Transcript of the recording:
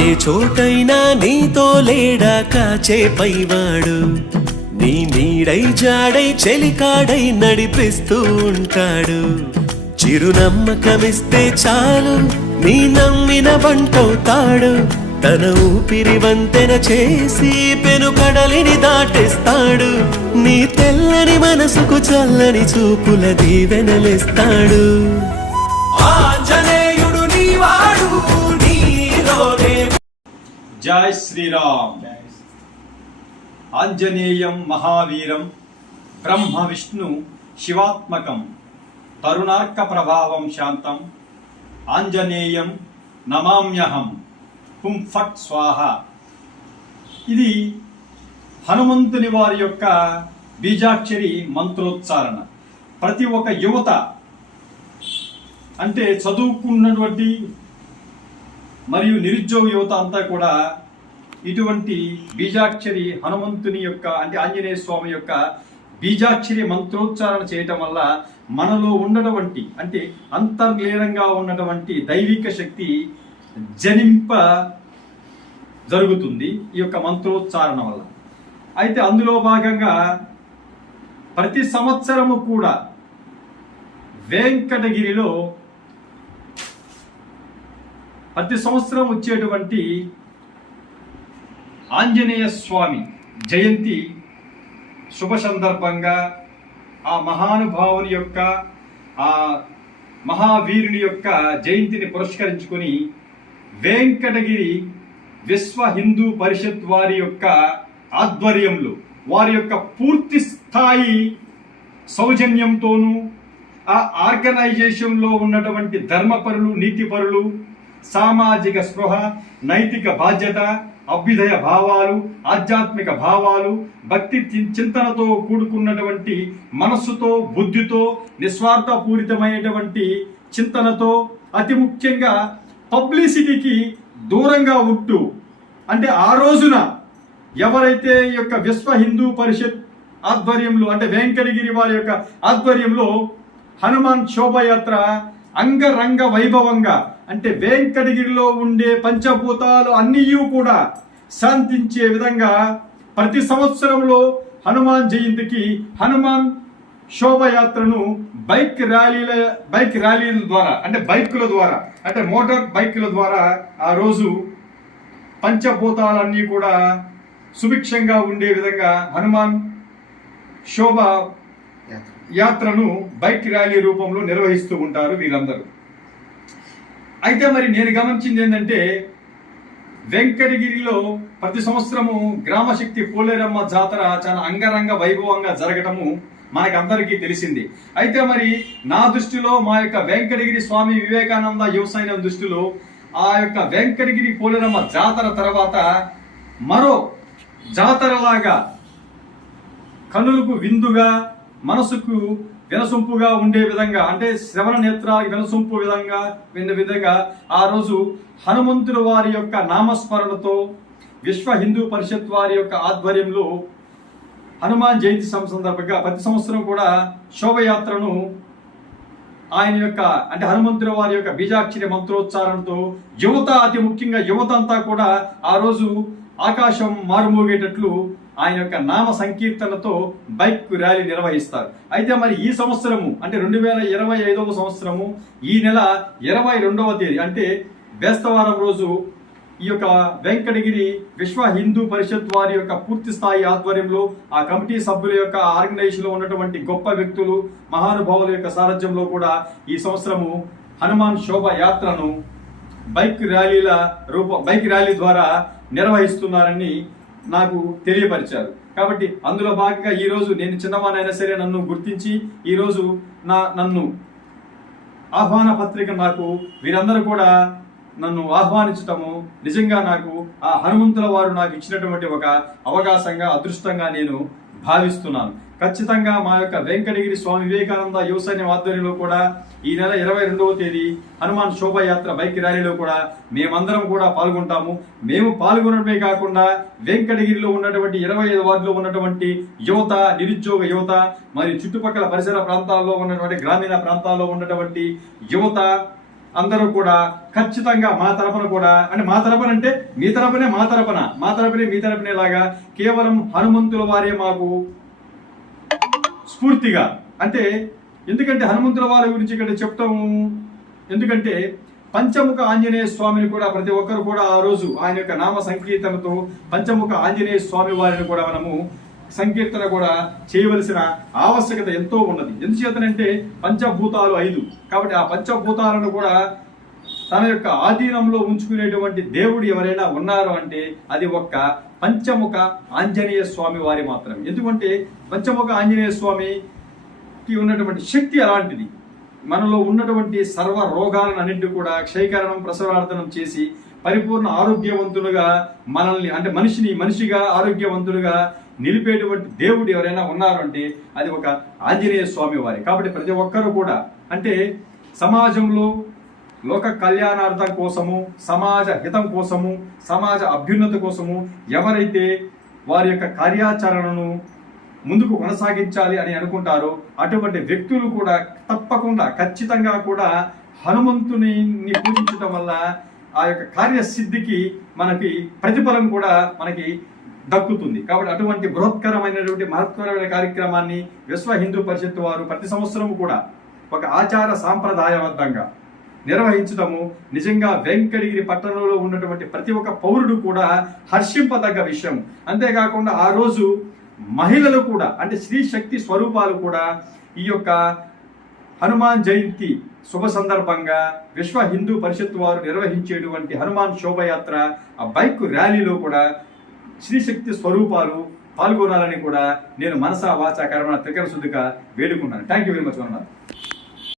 ఏ చోటైనా నీతో లేడా కాచే పైవాడు నీ నీడై జాడై చెలికాడై నడిపిస్తూ ఉంటాడు. చిరునమ్మకమిస్తే చాలు నీ నమ్మిన బంటవుతాడు తన ఊపిరి వంతెన చేసి పెను కడలిని దాటిస్తాడు. నీ తెల్లని మనసుకు చల్లని చూపుల దీవెనలిస్తాడు. శ్రీరామ్. ఆంజనేయం మహావీరం బ్రహ్మ విష్ణు శివాత్మకం తరుణార్క ప్రభావం శాంతం ఆంజనేయం నమామ్యహం హుం ఫట్ స్వాహ. ఇది హనుమంతుని వారి యొక్క బీజాక్షరి మంత్రోచ్చారణ. ప్రతి ఒక్క యువత అంటే చదువుకున్నటువంటి మరియు నిరుద్యోగ యువత అంతా కూడా ఇటువంటి బీజాక్షరి హనుమంతుని యొక్క అంటే ఆంజనేయ స్వామి యొక్క బీజాక్షరి మంత్రోచ్చారణ చేయటం వల్ల మనలో ఉన్నటువంటి అంటే అంతర్లీనంగా ఉన్నటువంటి దైవిక శక్తి జనింప జరుగుతుంది ఈ యొక్క మంత్రోచ్చారణ వల్ల. అయితే అందులో భాగంగా ప్రతి సంవత్సరము కూడా వెంకటగిరిలో ప్రతి సంవత్సరం వచ్చేటువంటి ఆంజనేయ స్వామి జయంతి శుభ సందర్భంగా ఆ మహానుభావుని యొక్క ఆ మహావీరుని యొక్క జయంతిని పురస్కరించుకొని వెంకటగిరి విశ్వ హిందూ పరిషత్ వారి యొక్క ఆధ్వర్యంలో వారి యొక్క పూర్తి స్థాయి సౌజన్యంతోనూ ఆ ఆర్గనైజేషన్లో ఉన్నటువంటి ధర్మపరులు నీతిపరులు సామాజిక స్పృహ నైతిక బాధ్యత అభ్యుదయ భావాలు ఆధ్యాత్మిక భావాలు భక్తి చింతనతో కూడుకున్నటువంటి మనస్సుతో బుద్ధితో నిస్వార్థపూరితమైనటువంటి చింతనతో అతి ముఖ్యంగా పబ్లిసిటీకి దూరంగా ఉంటూ అంటే ఆ రోజున ఎవరైతే ఈ యొక్క విశ్వ హిందూ పరిషత్ ఆధ్వర్యంలో అంటే వెంకటగిరి వారి యొక్క ఆధ్వర్యంలో హనుమాన్ శోభయాత్ర అంగరంగ వైభవంగా అంటే వెంకటగిరిలో ఉండే పంచభూతాలు అన్నీ కూడా శాంతించే విధంగా ప్రతి సంవత్సరంలో హనుమాన్ జయంతికి హనుమాన్ శోభయాత్రను బైక్ ర్యాలీల బైక్ ర్యాలీల ద్వారా అంటే బైకుల ద్వారా అంటే మోటార్ బైకుల ద్వారా ఆ రోజు పంచభూతాలన్నీ కూడా సుభిక్షంగా ఉండే విధంగా హనుమాన్ శోభ యాత్రను బైక్ ర్యాలీ రూపంలో నిర్వహిస్తూ ఉంటారు వీరందరూ. అయితే మరి నేను గమనించింది ఏంటంటే వెంకటగిరిలో ప్రతి సంవత్సరము గ్రామశక్తి పోలేరమ్మ జాతర చాలా అంగరంగ వైభవంగా జరగటము మనకందరికీ తెలిసింది. అయితే మరి నా దృష్టిలో మా యొక్క వెంకటగిరి స్వామి వివేకానంద వ్యవసాయం దృష్టిలో ఆ యొక్క వెంకటగిరి పోలేరమ్మ జాతర తర్వాత మరో జాతరలాగా కనులకు విందుగా మనసుకు వినసొంపుగా ఉండే విధంగా అంటే శ్రవణ నేత్రాలకు వినసొంపు విధంగా విన్న విధంగా ఆ రోజు హనుమంతుడు వారి యొక్క నామస్మరణతో విశ్వ హిందూ పరిషత్ వారి యొక్క ఆధ్వర్యంలో హనుమాన్ జయంతి సందర్భంగా ప్రతి సంవత్సరం కూడా శోభయాత్రను ఆయన యొక్క అంటే హనుమంతుల వారి యొక్క బీజాక్షరి మంత్రోచ్చారణతో యువత అతి ముఖ్యంగా యువత అంతా కూడా ఆ రోజు ఆకాశం మారుమోగేటట్లు ఆయన యొక్క నామ సంకీర్తనతో బైక్ ర్యాలీ నిర్వహిస్తారు. అయితే మరి ఈ సంవత్సరము అంటే రెండు వేల ఇరవై ఐదవ సంవత్సరము ఈ నెల ఇరవై రెండవ తేదీ అంటే బేస్తవారం రోజు ఈ యొక్క వెంకటగిరి విశ్వ హిందూ పరిషత్ వారి యొక్క పూర్తి స్థాయి ఆధ్వర్యంలో ఆ కమిటీ సభ్యుల యొక్క ఆర్గనైజేషన్లో ఉన్నటువంటి గొప్ప వ్యక్తులు మహానుభావుల యొక్క సారథ్యంలో కూడా ఈ సంవత్సరము హనుమాన్ శోభ యాత్రను బైక్ ర్యాలీల రూప బైక్ ర్యాలీ ద్వారా నిర్వహిస్తున్నారని నాకు తెలియపరిచారు. కాబట్టి అందులో భాగంగా ఈరోజు నేను చిన్నవానైనా సరే నన్ను గుర్తించి ఈరోజు నా నన్ను ఆహ్వాన పత్రిక నాకు వీరందరూ కూడా నన్ను ఆహ్వానించటము నిజంగా నాకు ఆ హనుమంతుల వారు నాకు ఇచ్చినటువంటి ఒక అవకాశంగా అదృష్టంగా నేను భావిస్తున్నాను. ఖచ్చితంగా మా యొక్క వెంకటగిరి స్వామి వివేకానంద యువసైన్యం ఆధ్వర్యంలో కూడా ఈ నెల ఇరవై రెండవ తేదీ హనుమాన్ శోభయాత్ర బైక్ ర్యాలీలో కూడా మేమందరం కూడా పాల్గొంటాము. మేము పాల్గొనడమే కాకుండా వెంకటగిరిలో ఉన్నటువంటి ఇరవై ఐదు వార్డులో ఉన్నటువంటి యువత నిరుద్యోగ యువత మరియు చుట్టుపక్కల పరిసర ప్రాంతాల్లో ఉన్నటువంటి గ్రామీణ ప్రాంతాల్లో ఉన్నటువంటి యువత అందరూ కూడా ఖచ్చితంగా మా తరపున కూడా అంటే మా తరపున అంటే మీ తరపునే మా తరపున మా తరపునే మీ తరపునే లాగా కేవలం హనుమంతుల వారే మాకు స్ఫూర్తిగా. అంటే ఎందుకంటే హనుమంతుల వారి గురించి ఇక్కడ చెప్తాము. ఎందుకంటే పంచముఖ ఆంజనేయ స్వామిని కూడా ప్రతి ఒక్కరు కూడా ఆ రోజు ఆయన యొక్క నామ సంకీర్తనతో పంచముఖ ఆంజనేయ స్వామి వారిని కూడా మనము సంకీర్తన కూడా చేయవలసిన ఆవశ్యకత ఎంతో ఉన్నది. ఎందుచేతనంటే పంచభూతాలు ఐదు. కాబట్టి ఆ పంచభూతాలను కూడా తన యొక్క ఆధీనంలో ఉంచుకునేటువంటి దేవుడు ఎవరైనా ఉన్నారు అంటే అది ఒక్క పంచముఖ ఆంజనేయ స్వామి వారి మాత్రం ఎందుకంటే పంచముఖ ఆంజనేయ స్వామికి ఉన్నటువంటి శక్తి అలాంటిది మనలో ఉన్నటువంటి సర్వ రోగాలను అన్నింటి కూడా క్షయకరణం ప్రసవార్థనం చేసి పరిపూర్ణ ఆరోగ్యవంతులుగా మనల్ని అంటే మనిషిని మనిషిగా ఆరోగ్యవంతులుగా నిలిపేటువంటి దేవుడు ఎవరైనా ఉన్నారంటే అది ఒక ఆంజనేయ స్వామి వారి. కాబట్టి ప్రతి ఒక్కరూ కూడా అంటే సమాజంలో లోక కళ్యాణార్థం కోసము సమాజ హితం కోసము సమాజ అభ్యున్నతి కోసము ఎవరైతే వారి యొక్క కార్యాచరణను ముందుకు కొనసాగించాలి అని అనుకుంటారో అటువంటి వ్యక్తులు కూడా తప్పకుండా ఖచ్చితంగా కూడా హనుమంతుని పూజించడం వల్ల ఆ యొక్క కార్యసిద్ధికి మనకి ప్రతిఫలం కూడా మనకి దక్కుతుంది. కాబట్టి అటువంటి బృహత్కరమైనటువంటి మహత్వరమైన కార్యక్రమాన్ని విశ్వ హిందూ పరిషత్ వారు ప్రతి సంవత్సరం కూడా ఒక ఆచార సాంప్రదాయబద్ధంగా నిర్వహించడము నిజంగా వెంకటగిరి పట్టణంలో ఉన్నటువంటి ప్రతి ఒక్క పౌరుడు కూడా హర్షింపదగ్గ విషయం. అంతేకాకుండా ఆ రోజు మహిళలు కూడా అంటే స్త్రీ శక్తి స్వరూపాలు కూడా ఈ యొక్క హనుమాన్ జయంతి శుభ సందర్భంగా విశ్వ హిందూ పరిషత్ వారు నిర్వహించేటువంటి హనుమాన్ శోభయాత్ర ఆ బైక్ ర్యాలీలో కూడా శ్రీశక్తి స్వరూపాలు పాల్గొనాలని కూడా నేను మనసా వాచా కర్మణ త్రికరణ శుద్ధిగా వేడుకున్నాను. థ్యాంక్ యూ వెరీ మచ్ అన్నారు